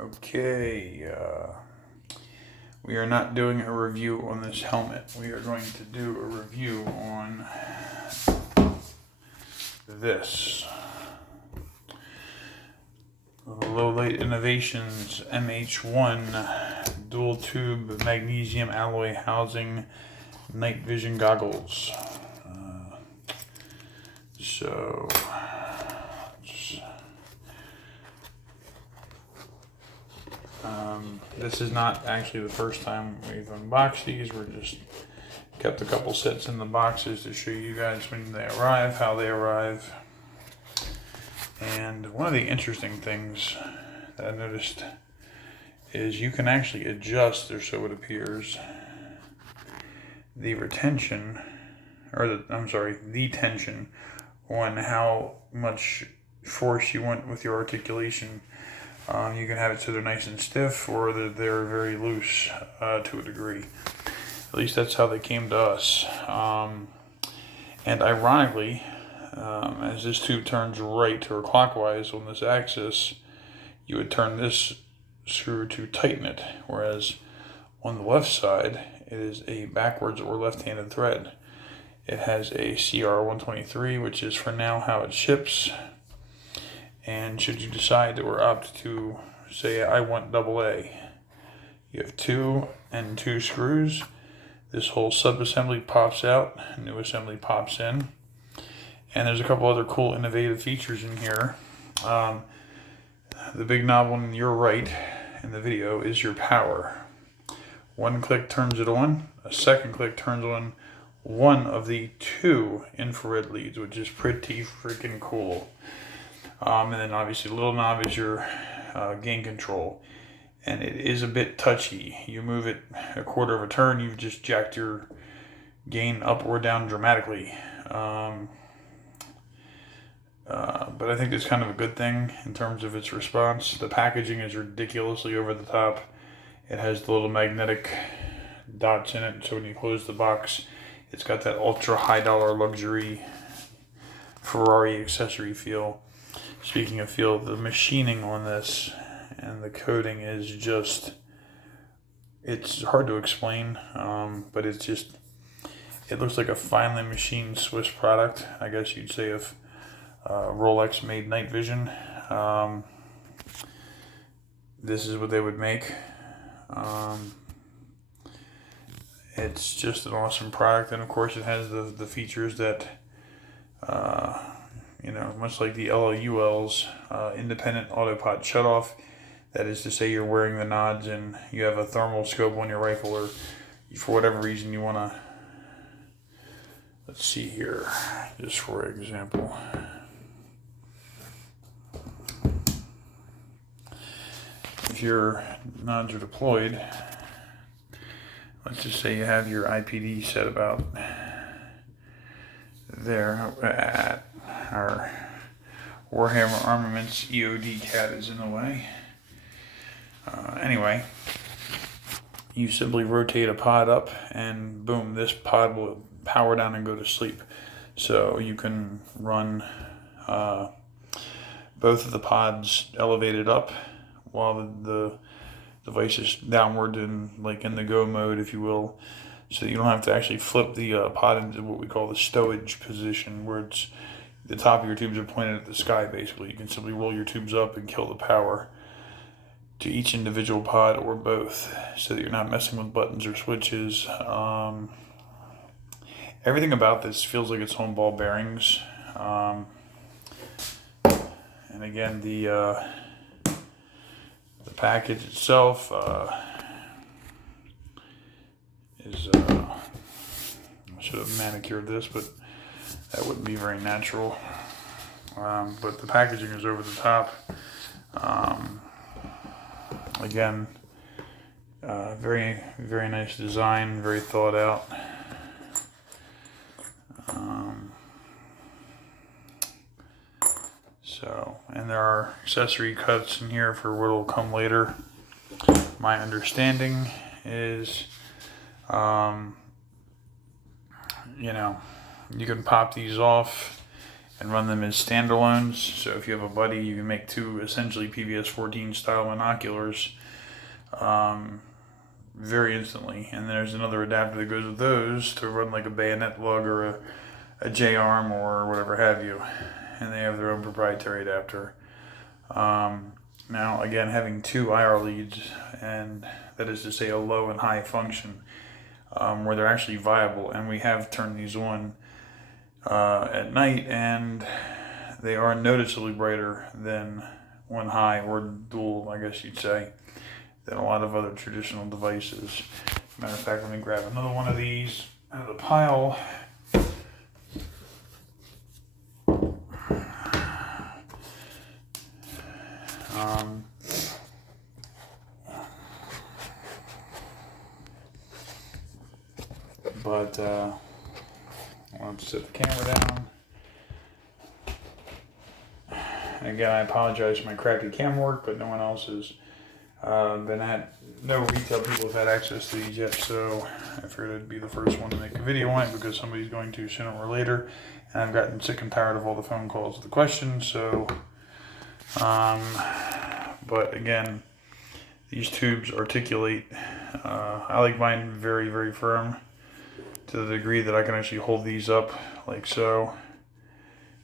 Okay, we are not doing a review on this helmet. We are going to do a review on this. Low Light Innovations MH-1 dual tube magnesium alloy housing night vision goggles. This is not actually the first time we've unboxed these. We're just kept a couple sets in the boxes to show you guys when they arrive, how they arrive. And one of the interesting things that I noticed is you can actually adjust, or so it appears, the retention, or the tension on how much force you want with your articulation. You can have it so they're nice and stiff, or that they're very loose to a degree. At least that's how they came to us. And ironically, as this tube turns right or clockwise on this axis, you would turn this screw to tighten it, whereas on the left side, it is a backwards or left-handed thread. It has a CR123, which is for now how it ships. And should you decide or opt to say, I want AA, you have 2 and 2 screws. This whole sub-assembly pops out, new assembly pops in. And there's a couple other cool innovative features in here. The big knob on your right in the video is your power. One click turns it on, a second click turns on one of the 2 infrared leads, which is pretty freaking cool. And then obviously the little knob is your gain control. And it is a bit touchy. You move it a quarter of a turn, you've just jacked your gain up or down dramatically. But I think it's kind of a good thing in terms of its response. The packaging is ridiculously over the top. It has the little magnetic dots in it, so when you close the box, it's got that ultra high dollar luxury Ferrari accessory feel. Speaking of feel, the machining on this and the coating is just, it's hard to explain, but it's just, it looks like a finely machined Swiss product, I guess you'd say, if Rolex made night vision. This is what they would make. It's just an awesome product, and of course it has the features that much like the LLUL's independent autopod shutoff. That is to say, you're wearing the nods and you have a thermal scope on your rifle, or for whatever reason you want to, let's see here, just for example. If your nods are deployed, let's just say you have your IPD set about there at our Warhammer Armaments EOD cat is in the way. Anyway, you simply rotate a pod up and boom, this pod will power down and go to sleep. So you can run both of the pods elevated up while the device is downward and like in the go mode, if you will. So you don't have to actually flip the pod into what we call the stowage position, where it's the top of your tubes are pointed at the sky, basically. You can simply roll your tubes up and kill the power to each individual pod or both, so that you're not messing with buttons or switches. Everything about this feels like it's home ball bearings. And again, the package itself is, I should have manicured this, but that wouldn't be very natural. But the packaging is over the top. Again, very, very nice design, very thought out. And there are accessory cuts in here for what will come later. My understanding is, you can pop these off and run them as standalones. So if you have a buddy, you can make two essentially PVS-14 style binoculars very instantly. And there's another adapter that goes with those to run like a bayonet lug or a J-arm or whatever have you. And they have their own proprietary adapter. Now, again, having two IR leads, and that is to say a low and high function, where they're actually viable, and we have turned these on at night, and they are noticeably brighter than one high, or dual, I guess you'd say, than a lot of other traditional devices. Matter of fact, let me grab another one of these out of the pile. I'll just set the camera down. And again, I apologize for my crappy cam work, but no one else has no retail people have had access to these yet, so I figured I'd be the first one to make a video on it because somebody's going to sooner or later, and I've gotten sick and tired of all the phone calls with the questions, so, but again, these tubes articulate. I like mine very, very firm, to the degree that I can actually hold these up like so,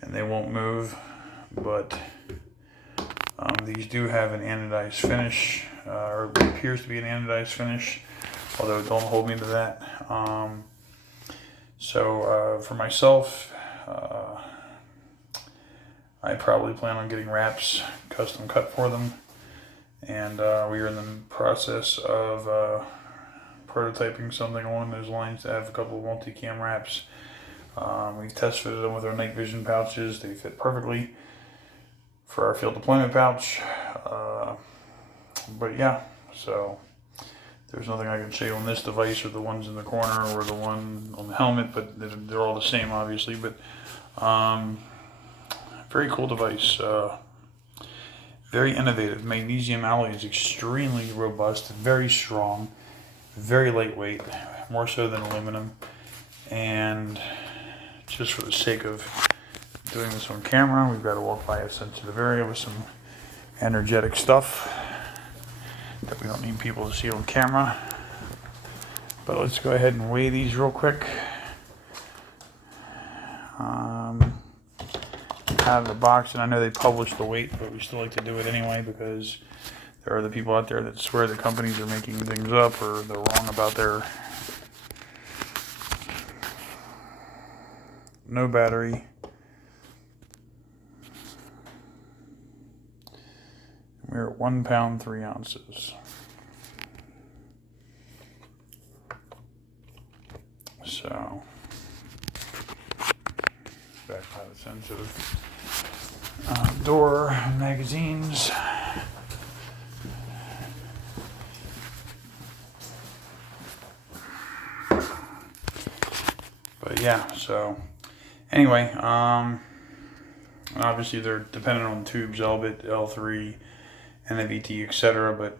and they won't move. But these do have an anodized finish, or what appears to be an anodized finish, although don't hold me to that. So for myself, I probably plan on getting wraps custom cut for them, and we are in the process of prototyping something along those lines to have a couple of multi-cam wraps. We've test fitted them with our night vision pouches. They fit perfectly for our field deployment pouch. But yeah, so there's nothing I can show you on this device or the ones in the corner or the one on the helmet, but they're all the same obviously. But very cool device. Very innovative. Magnesium alloy is extremely robust, very strong, very lightweight, more so than aluminum. And just for the sake of doing this on camera, we've got to walk by a sensitive area with some energetic stuff that we don't need people to see on camera. But let's go ahead and weigh these real quick. Out of the box, and I know they publish the weight, but we still like to do it anyway because there are the people out there that swear the companies are making things up or they're wrong about their no battery. We're at 1 pound 3 ounces. So back by the sensitive door magazines. But yeah, so anyway, obviously they're dependent on tubes, L-bit, L3, NVT, etc. But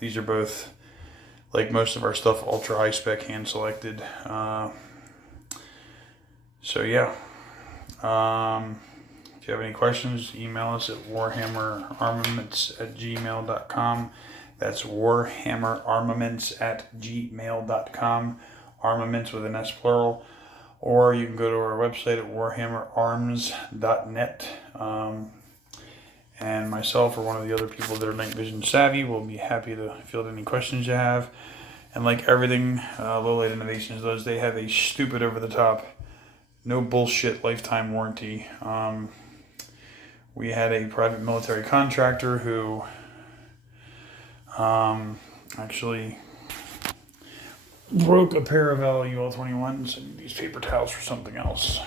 these are both, like most of our stuff, ultra high spec, hand selected. So yeah. If you have any questions, email us at warhammerarmaments@gmail.com. That's warhammerarmaments@gmail.com. Armaments with an S plural. Or you can go to our website at warhammerarms.net. And myself or one of the other people that are night vision savvy will be happy to field any questions you have. And like everything Low Light Innovations does, they have a stupid over the top, no bullshit lifetime warranty. We had a private military contractor who actually broke a pair of LUL-21s and used paper towels for something else.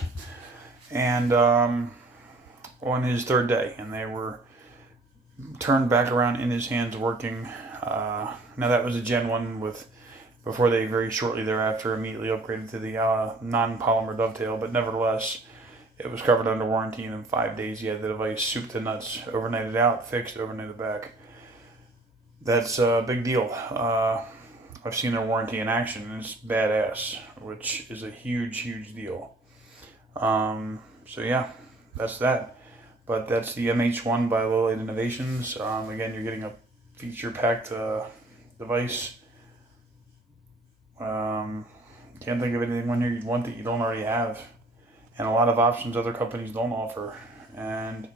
And on his third day, and they were turned back around in his hands working. Now that was a Gen 1 before they very shortly thereafter immediately upgraded to the non-polymer dovetail, but nevertheless, it was covered under warranty, and in 5 days you had the device soup to nuts, overnighted out, fixed, overnighted back. That's a big deal. I've seen their warranty in action, and it's badass, which is a huge, huge deal. So yeah, that's that. But that's the MH-1 by Low Light Innovations. Again, you're getting a feature-packed device. Can't think of anything on here you'd want that you don't already have. And a lot of options other companies don't offer. And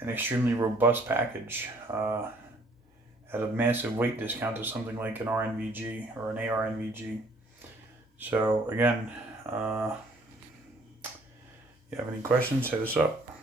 an extremely robust package at a massive weight discount to something like an RNVG or an ARNVG. So again, you have any questions, hit us up.